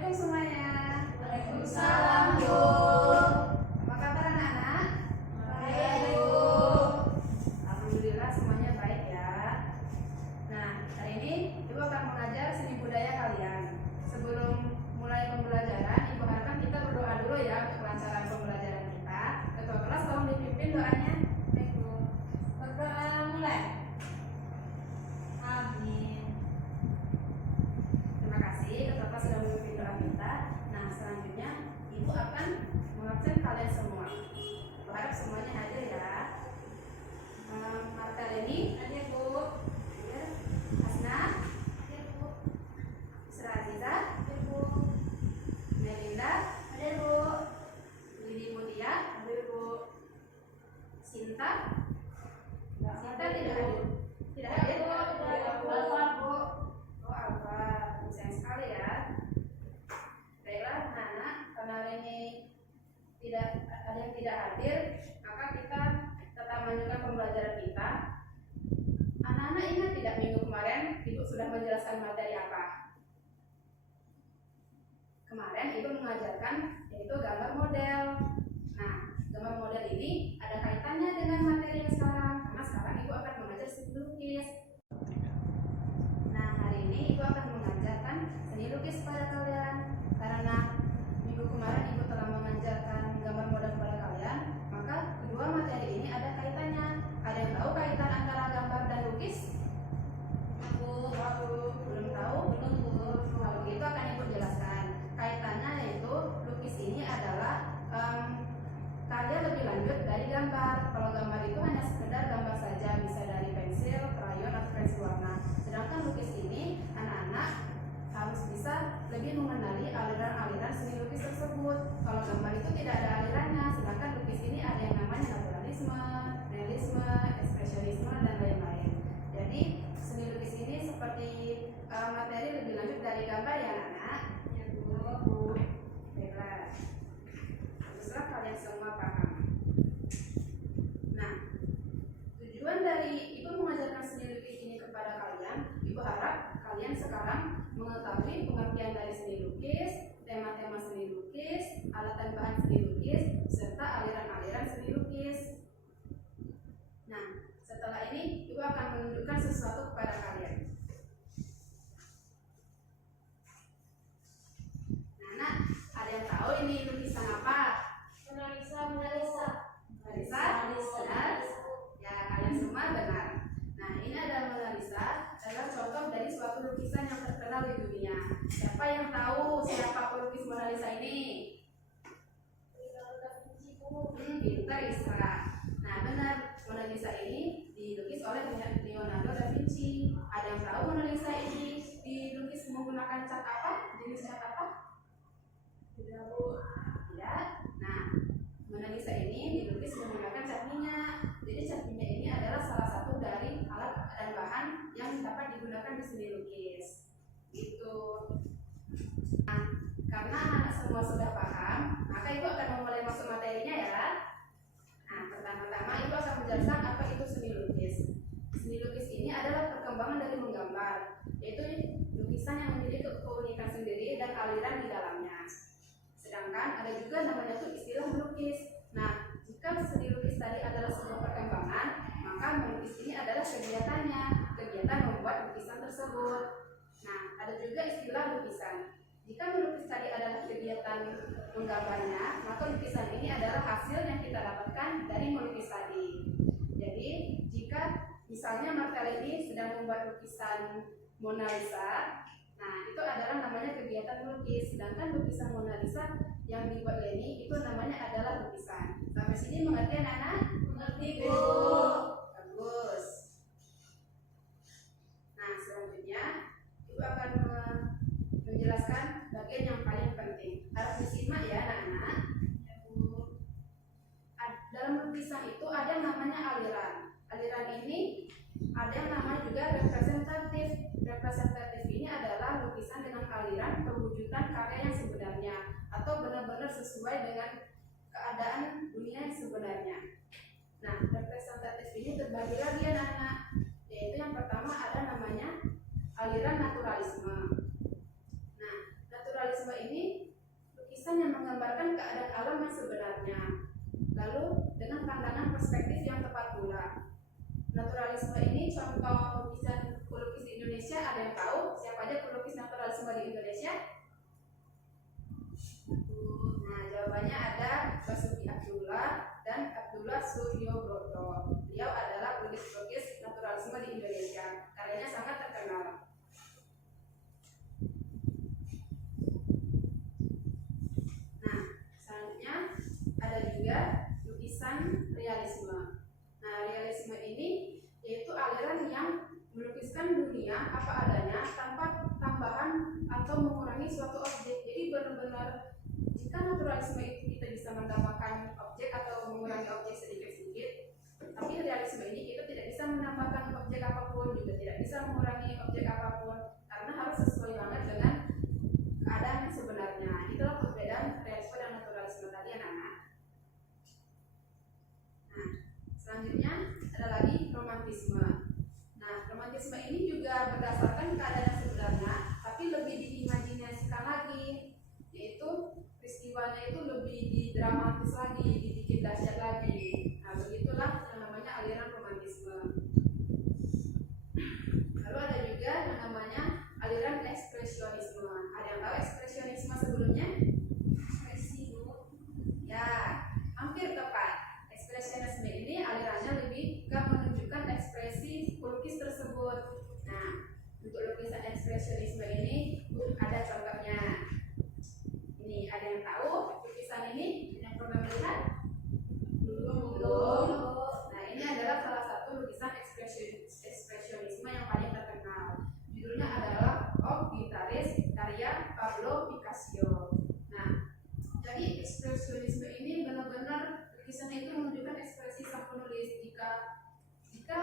Assalamualaikum semuanya. Waalaikumsalam, Bu. Apa kabar anak-anak? Baik, Bu. Alhamdulillah semuanya baik ya. Nah, hari ini Ibu akan mengajar seni budaya kalian. Sebelum mulai pembelajaran, Ibu harapkan kita berdoa dulu ya untuk kelancaran pembelajaran kita. Ketua kelas tolong dipimpin doanya. Baik, Bu. Berdoa mulai. Amin. Terima kasih Ketua kelas sudah memimpin doa kita. Nah, selanjutnya Ibu akan mengabsen kalian semua. Ibu harap semuanya hadir ya. Materi ini Hadir, Bu. hadir. Hasna, Hadir, Bu. Isra Aziza, Hadir, Bu. Melinda, Hadir, Bu. Widi Mutia, Hadir, Bu. Sinta. Tidak Sinta hadir, tidak Bu. hadir. Tidak hadir. Tidak, Bu. Alfa, Bu. Oh, Alfa, sayang sekali ya. Baiklah, anak-anak, karena hari ini tidak ada yang tidak hadir, maka kita tetap melanjutkan pembelajaran kita. Anak-anak ingat tidak minggu kemarin Ibu sudah menjelaskan materi apa? Kemarin Ibu mengajarkan yaitu gambar model. Nah, gambar model ini ada kaitannya dengan materi yang sekarang, karena sekarang Ibu akan mengajar seni lukis. Nah, hari ini Ibu akan mengajarkan seni lukis pada kalian. Karena minggu kemarin Ibu telah mengajarkan gambar model pada kalian, maka kedua materi ini ada kaitannya. Ada yang tahu kaitan antara gambar dan lukis? Bu. Belum tahu? Belum, Bu. Kalau begitu akan Ibu jelaskan. Kaitannya yaitu lukis ini adalah karya lebih lanjut dari gambar. Kalau gambar itu hanya sekedar gambar saja, bisa dari pensil, krayon, atau pensil warna. Sedangkan lukis ini anak-anak harus bisa lebih mengenali aliran-aliran seni lukis tersebut. Kalau gambar itu tidak ada alirannya, sedangkan lukis ini ada yang namanya naturalisme, realisme, ekspresionisme, dan lain-lain. Jadi seni lukis ini seperti materi lebih lanjut dari gambar ya anak-anak. Ya, Bu. Baiklah, teruslah kalian semua paham. Nah, tujuan dari Ibu mengajarkan seni lukis ini kepada kalian, Ibu harap kalian sekarang mengetahui pengertian dari seni lukis, tema-tema seni lukis, alat dan bahan seni lukis, serta aliran-aliran seni lukis. Nah, setelah ini Ibu akan menunjukkan sesuatu kepada kalian. Nah, ada yang tahu ini lukisan apa? Mona Lisa, Mona Lisa. Mona Lisa? Benar? Ya, kalian semua benar. Nah, ini adalah Mona Lisa, adalah contoh dari suatu lukisan yang terkenal di dunia. Siapa yang tahu siapa pelukis Mona Lisa ini? Leonardo da Vinci, Bu. Pintar Isra. Nah, benar, Mona Lisa ini dilukis oleh Leonardo da Vinci. Ada yang tahu Mona Lisa ini dilukis menggunakan cat apa? Jenis cat apa? Tidak, Bu. Ya. Nah, Mona Lisa ini dilukis menggunakan cat minyak. Jadi cat minyak ini adalah salah satu dari alat dan bahan yang dapat digunakan di seni lukis. Gitu. Nah, karena anak semua sudah paham, maka Ibu akan memulai masuk materinya ya. Nah, pertama-tama Ibu akan menjelaskan apa itu seni lukis. Seni lukis ini adalah perkembangan dari menggambar, yaitu lukisan yang memiliki keunikan sendiri dan aliran di dalamnya. Sedangkan ada juga namanya itu istilah melukis. Nah, jika seni lukis tadi adalah sebuah perkembangan, maka melukis ini adalah kegiatannya, kegiatan membuat lukisan tersebut. Nah, ada juga istilah lukisan. Jika melukis tadi adalah kegiatan menggambarnya, maka lukisan ini adalah hasil yang kita dapatkan dari melukis tadi. Jadi, jika misalnya Martel ini sedang membuat lukisan Mona Lisa, nah itu adalah namanya kegiatan melukis. Sedangkan lukisan Mona Lisa yang dibuat Leni itu namanya adalah lukisan. Sampai sini mengerti anak-anak? Mengerti, Bu. Bagus. Nah, selanjutnya Ibu akan menjelaskan bagian yang paling penting. Harus disimak ya anak-anak. Ya, Bu. Dalam lukisan itu ada namanya aliran. Aliran ini ada yang namanya juga representatif. Representatif ini adalah lukisan dengan aliran perwujudan karya yang sebenarnya atau benar-benar sesuai dengan keadaan dunia yang sebenarnya. Nah, representatif ini terbagi lagi anak-anak, yaitu yang pertama ada namanya aliran naturalisme. Nah, naturalisme ini lukisan yang menggambarkan keadaan alam yang sebenarnya, lalu dengan pandangan perspektif yang tepat pula. Naturalisme ini contoh lukisan pelukis di Indonesia, ada yang tahu siapa aja pelukis naturalisme di Indonesia? Nah, jawabannya ada Basuki Abdullah dan Abdullah Suryobroto. Beliau adalah pelukis naturalisme di Indonesia. Karyanya sangat terkenal. Nah, selanjutnya ada juga lukisan realisme. Nah, realisme ini yaitu aliran yang melukiskan dunia apa adanya tanpa tambahan atau mengurangi suatu objek. Jadi benar-benar jika naturalisme itu kita bisa menambahkan objek atau mengurangi objek sedikit-sedikit, tapi realisme ini kita tidak bisa menambahkan objek apapun, juga tidak bisa mengurangi objek apapun, karena harus sesuai banget dengan keadaan yang sebenarnya. Itulah perbedaan realisme dan naturalisme tadi, anak-anak. Nah, selanjutnya ada lagi romantisme. Nah, romantisme ini juga berdasarkan keadaan yang sebenarnya, tapi lebih diimajinasikan lagi, yaitu peristiwanya itu lebih didramatis lagi, dibikin dahsyat lagi. Nah, begitulah yang namanya aliran romantisme. Lalu ada juga yang namanya aliran ekspresionisme. Ada yang tahu ekspresionisme sebelumnya? Ya, hampir tepat. Ekspresionisme ini alirannya lebih ke menunjukkan ekspresi pelukis tersebut. Nah, untuk lukisan ekspresionisme ini ada contohnya. Ini ada yang tahu lukisan ini? Yang pernah melihat? Belum. Nah, ini adalah salah satu lukisan ekspresionisme yang paling terkenal. Judulnya adalah Of Guitarist, karya Pablo Picasso. Nah, jadi ekspresionisme ini benar-benar lukisannya itu menunjukkan ekspresi sang penulis. Jika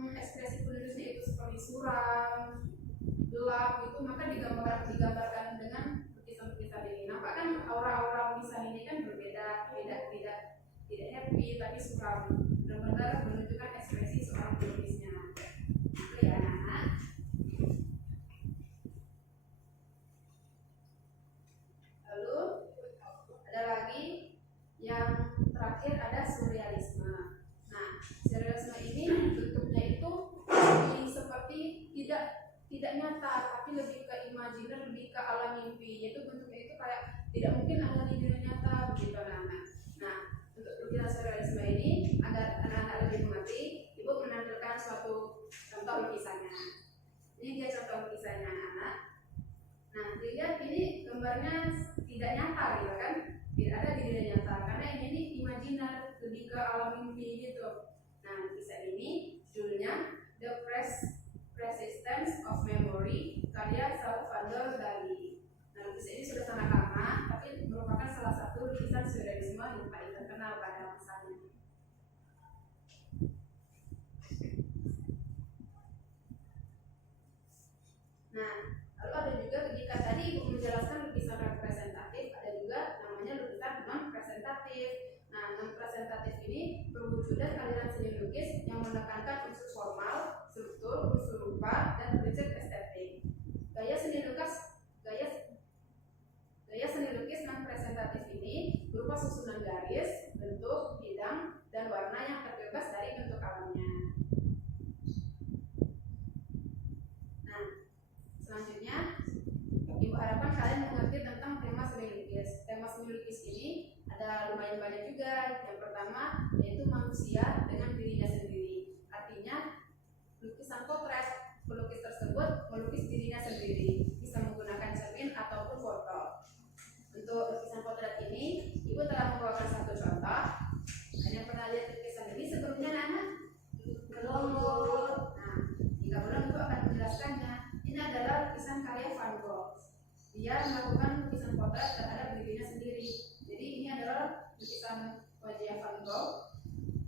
ekspresi penulisnya itu seperti suram, gelap gitu, maka digambarkan dengan lukisan ini. Nampak kan aura-aura lukisan ini kan berbeda, tidak happy tapi suram. Benar-benar menunjukkan ekspresi seorang penulisnya. Itu ya, anak-anak. Lalu ada lagi yang terakhir, ada surrealisme. Nah, surrealisme ini bentuknya itu seperti tidak nyata, tapi lebih ke imajiner, lebih ke alam mimpi. Yaitu bentuknya itu kayak tidak mungkin ada di dunia nyata, begitu anak-anak. Nah, untuk lukisan surrealisme ini agar anak-anak lebih mengerti, ibu menampilkan suatu contoh lukisannya. Ini dia contoh lukisannya, anak-anak. Nah, dilihat ini gambarnya tidak nyata gitu kan, tidak ada di dunia nyata, karena ini imajiner, lebih ke alam mimpi gitu. Nah, lukisan ini judulnya The Persistence of Memory, karya Salvador Dali. Nah, lukisan ini sudah sangat lama, tapi merupakan salah satu lukisan surrealisme yang paling terkenal pada masanya. Nah, lalu ada juga ketika tadi ibu menjelaskan lukisan representatif, ada juga namanya lukisan non-presentatif. Nah, non-presentatif ini berwujudan aliran seni lukis yang menekankan unsur formal, struktur, unsur rupa, dan prinsip estetik. Gaya seni lukis non-presentatif ini berupa susunan garis, bentuk, bidang, dan warna yang terbebas dari bentuk alamnya. Nah, selanjutnya ibu harapkan kalian mengerti tentang tema seni lukis. Tema seni lukis ini ada lumayan banyak juga. Yang pertama yaitu manusia dengan dirinya sendiri. Artinya lukisan potret, pelukis tersebut melukis dirinya sendiri, bisa menggunakan cermin ataupun foto. Untuk lukisan potret ini, ibu telah membawakan satu contoh. Ada yang pernah lihat lukisan ini sebelumnya, anak? Belum. Nah, jika belum, ibu akan menjelaskannya. Ini adalah lukisan karya Van Gogh. Dia melakukan lukisan potret terhadap dirinya sendiri. Jadi ini adalah lukisan wajah Van Gogh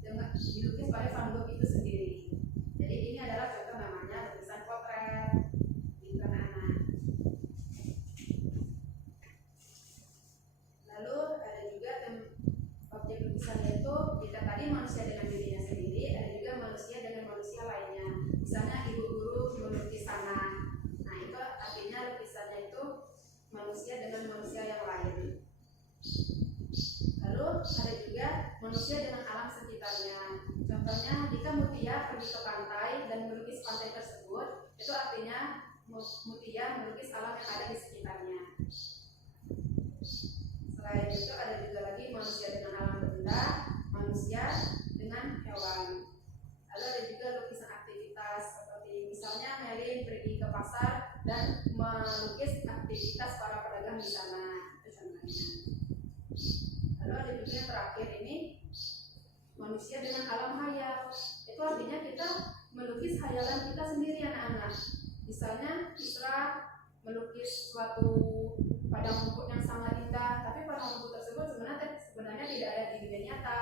dengan dilukis oleh Van Gogh itu sendiri. Jadi ini adalah contoh namanya lukisan potret. Gitu, anak-anak. Lalu ada juga objek lukisan itu, jika tadi manusia dengan dirinya sendiri, ada juga manusia dengan manusia lainnya. Misalnya ibu guru melukis tanah. Nah, itu artinya lukisannya itu manusia dengan manusia yang lain. manusia dengan alam sekitarnya. Contohnya, jika Mutia pergi ke pantai dan melukis pantai tersebut, itu artinya Mutia melukis alam yang ada di sekitarnya. Selain itu ada juga lagi manusia dengan alam benda, manusia dengan hewan. Lalu ada juga lukisan aktivitas seperti misalnya Melin pergi ke pasar dan melukis aktivitas para pedagang di sana. Itu contohnya. Lalu ada juga yang terakhir ini manusia dengan alam hayal. Itu artinya kita melukis hayalan kita sendiri anak-anak. Misalnya Isra melukis suatu padang rumput yang sangat indah, tapi padang rumput tersebut sebenarnya tidak ada di dunia nyata,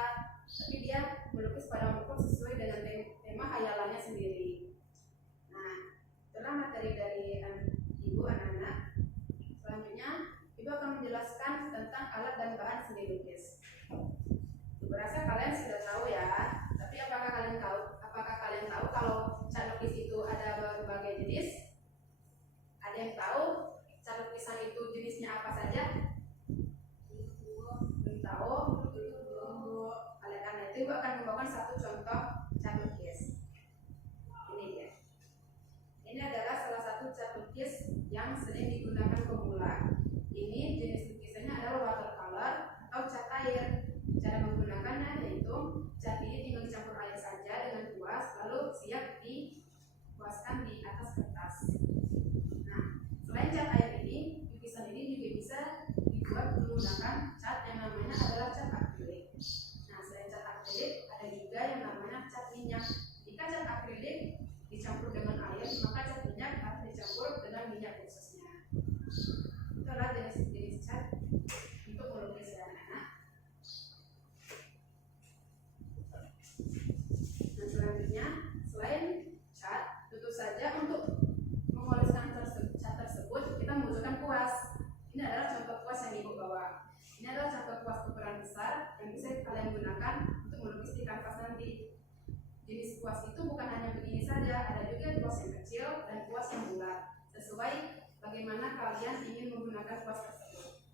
tapi dia melukis padang rumput sesuai dengan tema hayalannya sendiri. Nah, itulah materi dari Ibu anak-anak. Selanjutnya, Ibu akan menjelaskan tentang alat dan bahan seni lukis. Ibu rasa kalian sudah tahu ya, tapi apakah kalian tahu kalau cat lukis itu ada berbagai jenis? Ada yang tahu cat lukisan itu jenisnya apa saja? Belum tahu? Oleh karena itu Ibu akan membawakan satu contoh cat lukis. Ini dia. Ini adalah salah satu cat lukis yang sering digunakan pemula. Ini jenis lukisannya adalah watercolor atau cat air. Cara menggunakannya yaitu cat ini tinggal dicampur air saja dengan kuas, lalu siap dikuaskan di atas kertas. Nah, selain cat air ini, lukisan ini juga bisa dibuat menggunakan cat yang namanya adalah cat akrilik. Nah, selain cat akrilik, ada juga yang namanya cat minyak. Jika cat akrilik dicampur dengan air, maka cat minyak harus dicampur dengan minyak khususnya. Itulah jenis-jenis cat untuk melukis ya anak-anak. Nah, selanjutnya, selain cat, tentu saja untuk mengoleskan cat tersebut kita membutuhkan kuas. Ini adalah contoh kuas yang Ibu bawa. Ini adalah contoh kuas ukuran besar yang bisa kalian gunakan untuk melukis di kanvas nanti. Jenis kuas itu bukan hanya begini saja, ada juga kuas yang kecil dan kuas yang bulat, sesuai bagaimana kalian ingin menggunakan kuas tersebut.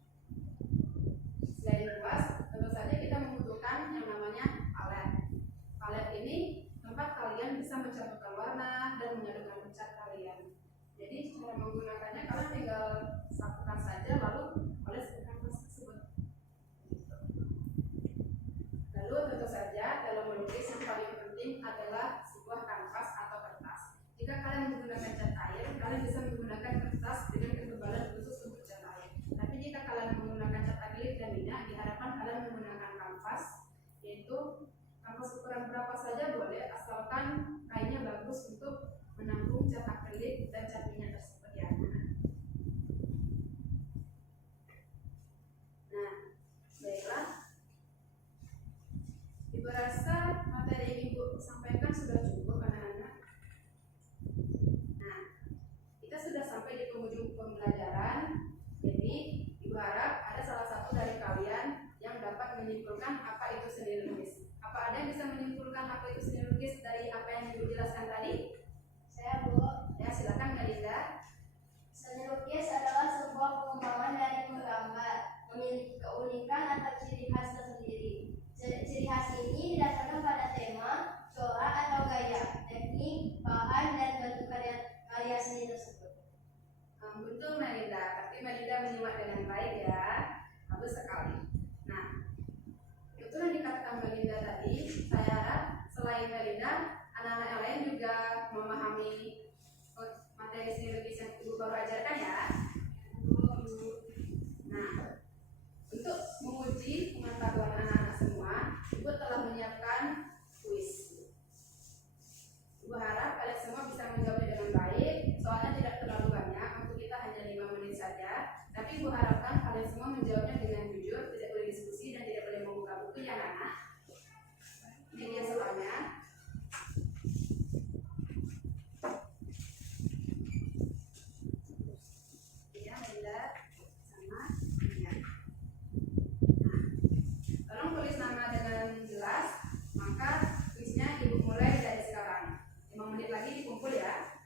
Selain kuas, tentu saja kita membutuhkan yang namanya palet. Palet ini tempat kalian bisa mencampurkan warna dan menyadukan cat kalian. Jadi cara menggunakannya kalian tinggal sapukan saja lalu oleskan kanvas tersebut. Lalu tentu saja dalam melukis yang paling penting adalah sebuah kanvas atau kertas. Jika kalian menggunakan cat air, kalian bisa menggunakan kertas dengan ketebalan khusus untuk cat air. Tapi jika kalian menggunakan cat akrilik dan minyak, diharapkan kalian menggunakan kanvas, yaitu kanvas ukuran berapa saja boleh, asalkan kainnya bagus untuk menampung cat akrilik dan cat minyak tersebut ya. Nah, baiklah. Ibu rasa materi yang Ibu sampaikan sudah cukup anak-anak. Nah, kita sudah sampai di penghujung pembelajaran. Jadi, Ibu harap ada salah satu dari kalian yang dapat menyimpulkan apa itu seni lukis. Apa ada yang bisa menyimpulkan apa itu seni lukis dari apa yang Ibu jelaskan tadi? Saya, Bu. Ya, silakan Melinda. Seni lukis adalah sebuah pengembangan dari menggambar, memiliki keunikan atau ciri khas tersendiri. Ciri khas ini didasarkan pada tema, corak atau gaya, teknik, bahan, dan bentuk karya seni tersebut. Betul Melinda, tapi Melinda menyimak dengan baik ya. Bagus sekali. Nah, itu yang dikatakan Melinda tadi. Saya harap selain Melinda, anak-anak yang lain juga memahami materi seni lukis yang Ibu baru ajarkan ya. Nah, untuk menguji pengetahuan anak-anak semua, Ibu telah menyiapkan kuis. Ibu harap kalian semua bisa menjawabnya dengan baik. Soalnya tidak terlalu banyak, untuk kita hanya 5 menit saja. Tapi Ibu harapkan kalian semua menjawabnya dengan jujur, tidak boleh diskusi dan tidak boleh membuka buku ya anak. Ini dia soalnya. Ya, Melinda sama ya. Nah, tolong tulis nama dengan jelas. Maka kuisnya Ibu mulai dari sekarang. 5 menit lagi dikumpul ya.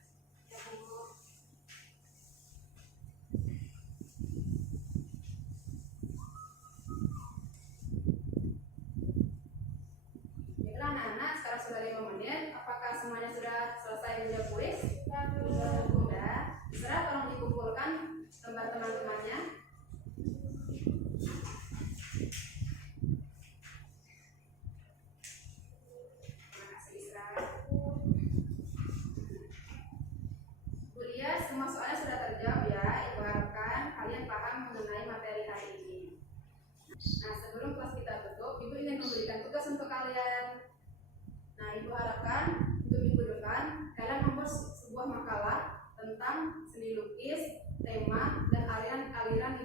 Nah, sebelum kelas kita tutup, Ibu ingin memberikan tugas untuk kalian. Nah, Ibu harapkan untuk minggu depan kalian membuat sebuah makalah tentang seni lukis, tema, dan aliran di